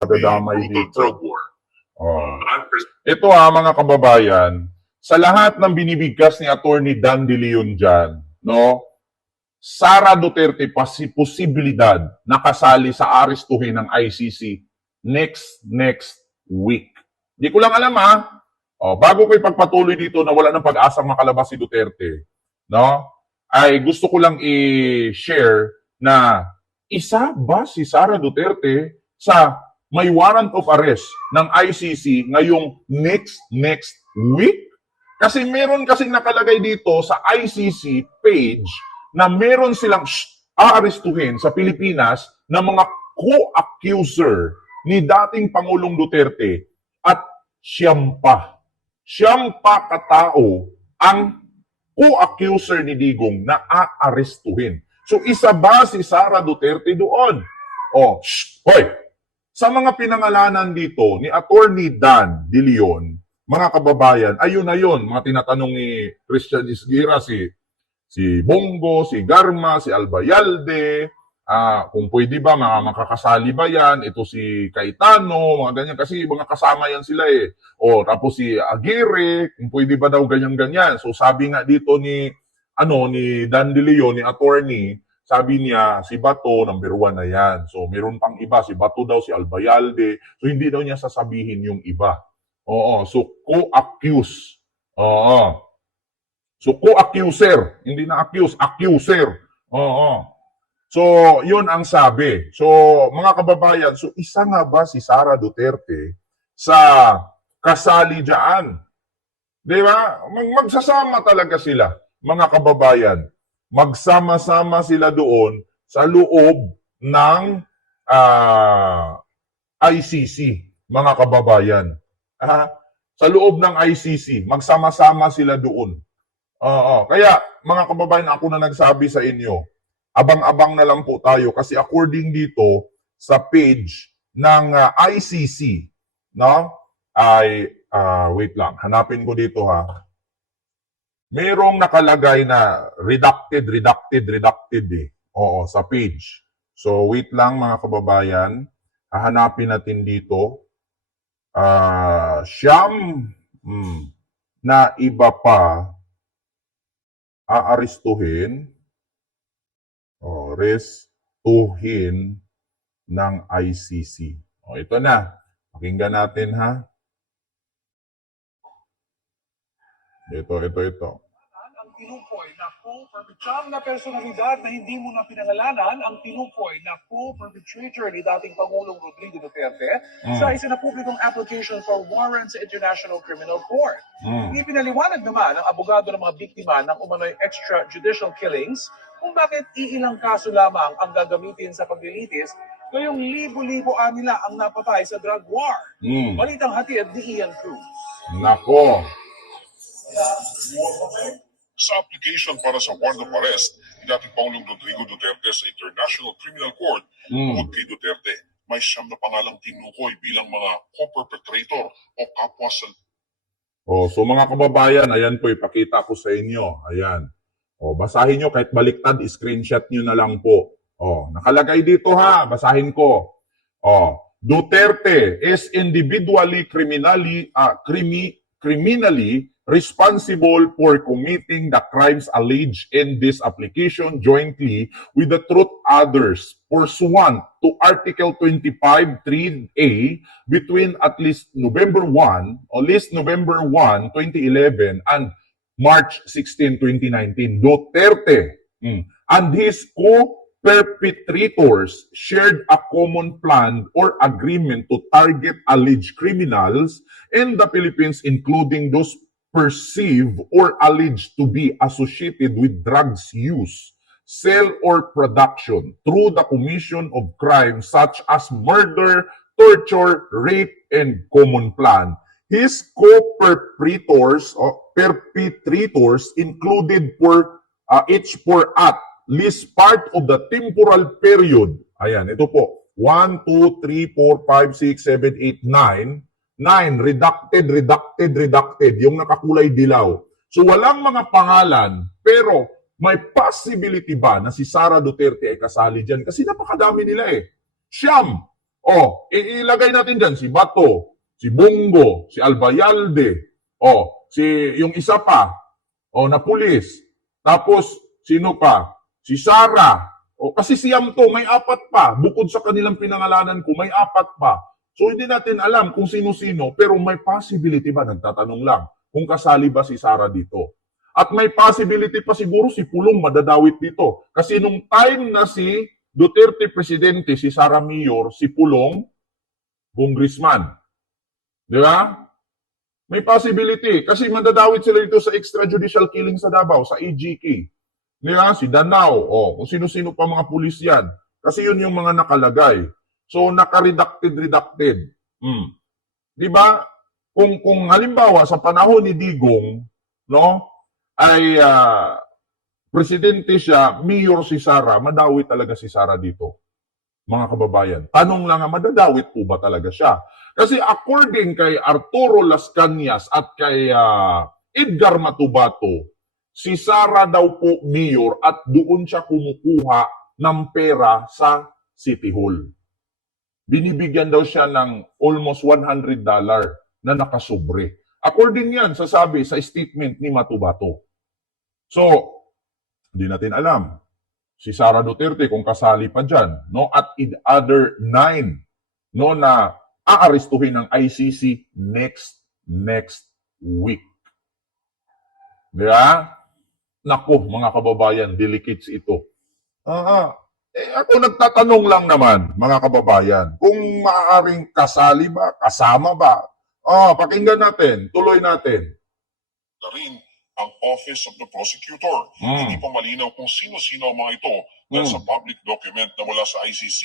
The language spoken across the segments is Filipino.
Dadamay dito. Ito mga kababayan, sa lahat ng binibigkas ni Attorney Dan De Leon dyan, no, Sara Duterte posibilidad na kasali sa arestuhin ng ICC next week. Di ko lang alam bago ko ipagpatuloy dito na wala ng pag-asang makalabas si Duterte, no, ay gusto ko lang i-share na isa ba si Sara Duterte sa may warrant of arrest ng ICC ngayong next week? Kasi meron kasing nakalagay dito sa ICC page na meron silang aarestuhin sa Pilipinas na mga co-accuser ni dating Pangulong Duterte at siyam pa katao ang co-accuser ni Digong na aarestuhin. So isa ba si Sara Duterte doon? Hoy! Sa mga pinangalanan dito ni Attorney Dan De Leon, mga kababayan, ayun na yun, mga tinatanong ni Christian Isgira, si Bongo, si Garma, si Albayalde, kung pwede ba, mga makakasali ba yan, ito si Cayetano, mga ganyan, kasi mga kasama yan sila tapos si Aguirre, kung pwede ba daw ganyan-ganyan. So sabi nga dito ni Dan De Leon, ni Attorney, sabi niya, si Bato, number 1 na yan. So, meron pang iba. Si Bato daw, si Albayalde. So, hindi daw niya sasabihin yung iba. So, co-accuse. So, co-accuser. Hindi na accuse, accuser. So, yun ang sabi. So, mga kababayan, so isa nga ba si Sara Duterte sa kasali dyan? Di ba? Magsasama talaga sila, mga kababayan. Magsama-sama sila doon sa loob ng ICC, mga kababayan. Sa loob ng ICC, magsama-sama sila doon. Kaya, mga kababayan, ako na nagsabi sa inyo, abang-abang na lang po tayo kasi according dito sa page ng ICC, no? Wait lang, hanapin ko dito merong nakalagay na redacted sa page. So, wait lang mga kababayan. Hahanapin natin dito. Siyam na iba pa aarestuhin restuhin ng ICC. Ito na. Pakinggan natin Ito. Ang tinukoy na co-perpetrator na personalidad na hindi mo na pinangalanan ang tinukoy na co-perpetrator ni dating Pangulong Rodrigo Duterte sa isinapublikong application for warrant sa International Criminal Court. Ipinaliwanag naman ang abogado ng mga biktima ng umano'y extrajudicial killings kung bakit iilang kaso lamang ang gagamitin sa paglilitis ngayong libo-libo nila ang napatay sa drug war. Balitang hatid ni Ian Cruz. Nako. Sa application para sa warrant of arrest ni dating Pangulong Rodrigo Duterte sa International Criminal Court tungkol kay Duterte, may siyam na pangalang tinukoy bilang mga co-perpetrator o kapwa sa... So mga kababayan, ayan po, ipakita ko sa inyo. Ayan. Basahin nyo, kahit baliktad, screenshot nyo na lang po. Nakalagay dito basahin ko. Duterte is individually criminally responsible for committing the crimes alleged in this application jointly with the truth others pursuant to Article 25(3)(a) between at least November 1, 2011 and March 16, 2019. Duterte and his co-perpetrators shared a common plan or agreement to target alleged criminals in the Philippines, including those perceived or alleged to be associated with drugs use, sale, or production through the commission of crimes such as murder, torture, rape, and common plan. His co-perpetrators included each for at least part of the temporal period. Ayan, ito po. 1, 2, 3, 4, 5, 6, 7, 8, 9. 9, redacted, yung nakakulay dilaw. So walang mga pangalan, pero may possibility ba na si Sara Duterte ay kasali dyan? Kasi napakadami nila Siyam. Ilagay natin dyan si Bato, si Bongo, si Albayalde, yung isa pa, na pulis. Tapos, sino pa? Si Sara. Kasi si Yamto, may 4 pa. Bukod sa kanilang pinangalanan ko, may 4 pa. So, hindi natin alam kung sino-sino, pero may possibility ba, nagtatanong lang, kung kasali ba si Sara dito. At may possibility pa siguro si Pulong madadawit dito. Kasi nung time na si Duterte presidente, si Sara mayor, si Pulong, congressman. Di ba? May possibility. Kasi madadawit sila dito sa extrajudicial killing sa Davao, sa AGK. Di ba? Si Danao, kung sino-sino pa mga pulis yan. Kasi yun yung mga nakalagay. So, naka-redacted. Di ba? Kung halimbawa, sa panahon ni Digong, no, ay presidente siya, mayor si Sara, madawit talaga si Sara dito. Mga kababayan, tanong lang madadawit po ba talaga siya? Kasi according kay Arturo Las Cañas at kay Edgar Matubato, si Sara daw po mayor at doon siya kumukuha ng pera sa City Hall. Binibigyan daw siya ng almost $100 na nakasobre. According yan, sasabi sa statement ni Matubato. So, hindi natin alam si Sara Duterte kung kasali pa dyan, no? At other 9, no, na aarestuhin ng ICC next week. Diba? Naku, mga kababayan, delicates ito. Ako nagtatanong lang naman, mga kababayan, kung maaaring kasali ba, kasama ba? Pakinggan natin, tuloy natin. Na rin ang Office of the Prosecutor. Hindi pa malinaw kung sino-sino ang mga ito dahil sa public document na mula sa ICC,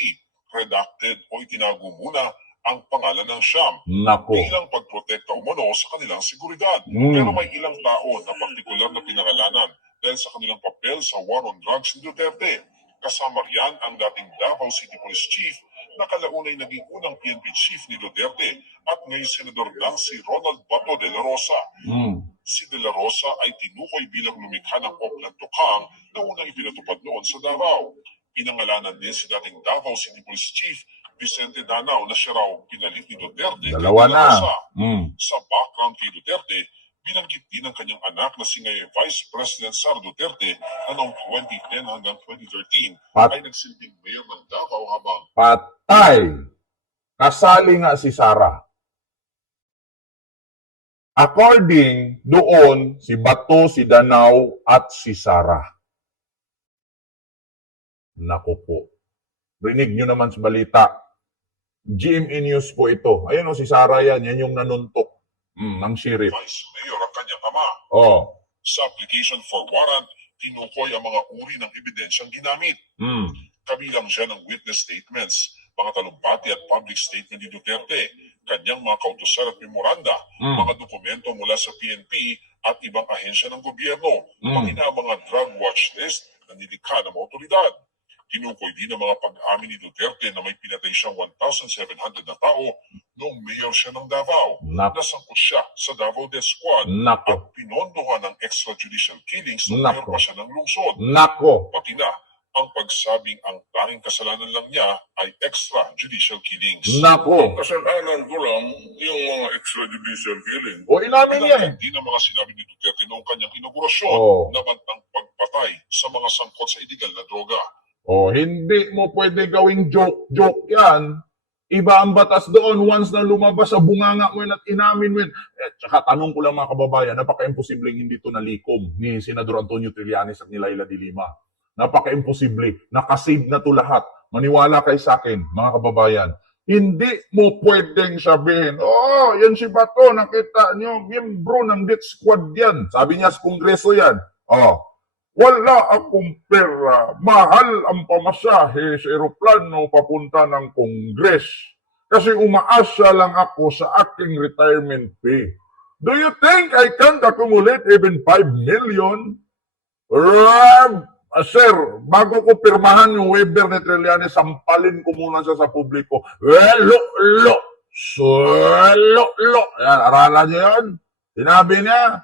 redacted o itinago muna ang pangalan ng Siyam bilang pagprotekta umano sa kanilang seguridad. Pero may ilang tao na partikular na pinangalanan dahil sa kanilang papel sa war on drugs ni Duterte. Kasama riyan ang dating Davao City Police Chief na kalaunay naging unang PNP Chief ni Duterte at ngayon Senador na si Ronald Bato de la Rosa. Si De La Rosa ay tinukoy bilang lumikha ng Oplan Tukang na unang ipinatupad noon sa Davao. Pinangalanan din si dating Davao City Police Chief Vicente Danao na siya raw pinalit ni Duterte kay De Dalawa La na. Rosa. Sa background kay Duterte, binanggit din ng kanyang anak na si ngayon Vice President Sara Duterte na noong 2010 hanggang 2013 ay nagsilbing mayor ng Davao habang Patay! Kasali nga si Sara. According doon, si Bato, si Danao, at si Sara. Naku po. Rinig nyo naman sa balita. GMA News po ito. Ayun si Sara yan. Yan yung nanuntok ng sheriff. Vice Mayor ang kanyang ama. Sa application for warrant, tinukoy ang mga uri ng ebidensyang ginamit. Kabilang siya ng witness statements, mga talumpati at public statement ni Duterte, kanyang mga kautusan at memoranda, mga dokumento mula sa PNP at ibang ahensya ng gobyerno, pangina mga drug watch list na nilikha ng mga otoridad. Tinukoy din ang mga pag-amin ni Duterte na may pinatay siyang 1,700 na tao noong mayor siya ng Davao. Nasangkot siya sa Davao Death Squad at pinondohan ng extrajudicial killings noong mayor pa siya ng lungsod. Pati na ang pagsabing ang tanging kasalanan lang niya ay extrajudicial killings. Ang kasalanan ko lang yung mga extrajudicial killing. Inamin niya eh. Hindi na mga sinabi ni Duterte noong kanyang inaugurasyon na bantang pagpatay sa mga sangkot sa illegal na droga. Hindi mo pwede gawing joke yan. Iba ang batas doon once na lumabas sa bunganga mo yun at inamin mo yun. Tsaka tanong ko lang mga kababayan, napaka-imposibleng hindi ito nalikom ni Senador Antonio Trillanes at ni Laila de Lima. Napaka-imposible. Nakasave na to lahat. Maniwala kay sa akin, mga kababayan. Hindi mo pwedeng sabihin, yan si Bato, nakita nyo, miyembro ng death squad yan. Sabi niya sa kongreso yan. Wala akong pera. Mahal ang pamasahe sa eroplano papunta ng Kongres. Kasi umaasa lang ako sa aking retirement pay. Do you think I can't accumulate even 5 million? Sir, bago ko pirmahan yung waiver ni Trillanes, sampalin ko muna siya sa publiko. Yan, aralan niyo yun? Sinabi niya,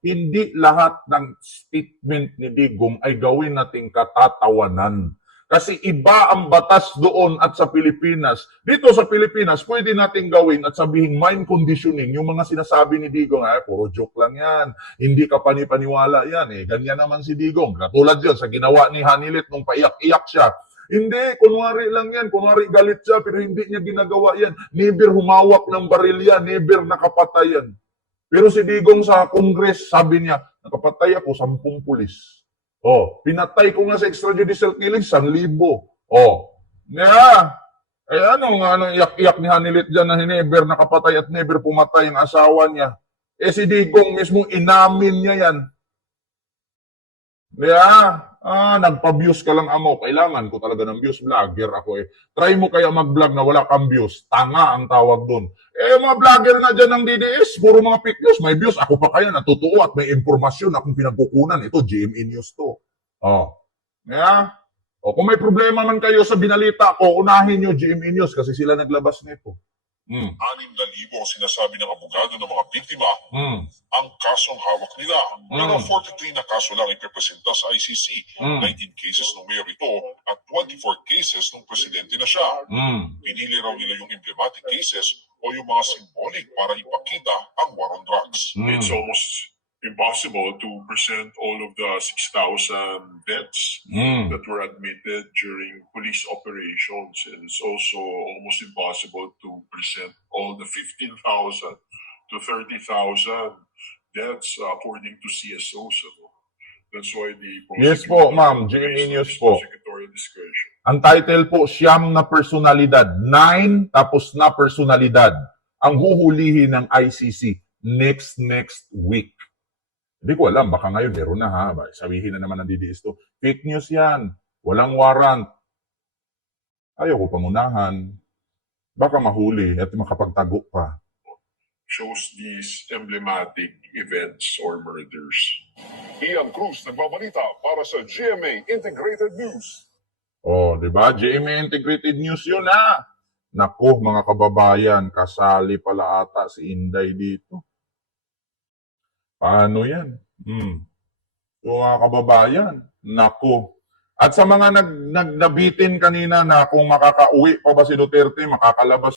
hindi lahat ng statement ni Digong ay gawin nating katatawanan. Kasi iba ang batas doon at sa Pilipinas. Dito sa Pilipinas, pwede nating gawin at sabihin mind conditioning. Yung mga sinasabi ni Digong, puro joke lang yan. Hindi ka panipaniwala yan. Ganyan naman si Digong. Katulad yun sa ginawa ni Hanilet nung paiyak-iyak siya. Hindi, kunwari lang yan. Kunwari galit siya, pero hindi niya ginagawa yan. Never humawak ng baril yan. Never nakapatay yan. Pero si Digong sa Congress, sabi niya, nakapatay ako 10 pulis. Pinatay ko nga sa extrajudicial killing, 1,000. Anong iyak-iyak ni Hanilet dyan na never nakapatay at never pumatay ang asawa niya. Si Digong mismo, inamin niya yan. Nagpa-views ka lang amo. Kailangan ko talaga ng views. Vlogger ako Try mo kaya mag-vlog na wala kang views. Tanga ang tawag doon. Mga vlogger na dyan ng DDS, puro mga fake news. May views. Ako pa kaya natutuo at may impormasyon akong pinagkukunan. Ito, GMA News to. Kung may problema man kayo sa binalita ko, unahin nyo GMA News kasi sila naglabas nito. 6,000 ang sinasabi ng abogado ng mga biktima ang kasong hawak nila. Pero 43 na kaso lang ipipresenta sa ICC. 19 cases nung mayor ito at 24 cases nung presidente na siya. Pinili raw nila yung emblematic cases o yung mga symbolic para ipakita ang war on drugs. It's almost impossible to present all of the 6,000 deaths that were admitted during police operations. And it's also almost impossible to present all the 15,000 to 30,000 deaths according to CSOs. That's why the Yes po, ma'am. GMA News po. prosecutorial discretion. Ang title po, Siyam na Personalidad. 9 tapos na personalidad. Ang huhulihin ng ICC next week. Hindi ko alam, baka ngayon meron na ha. Sabihin na naman ng DDS to. Fake news yan. Walang warrant. Ayaw ko pangunahan. Baka mahuli at makapagtago pa. Shows these emblematic events or murders. Ian Cruz nagbabalita para sa GMA Integrated News. Di ba? GMA Integrated News yun ha. Naku, mga kababayan, kasali pala ata si Inday dito. Paano yan? So, mga kababayan, naku. At sa mga nabitin kanina na kung makakauwi pa ba si Duterte, makakalabas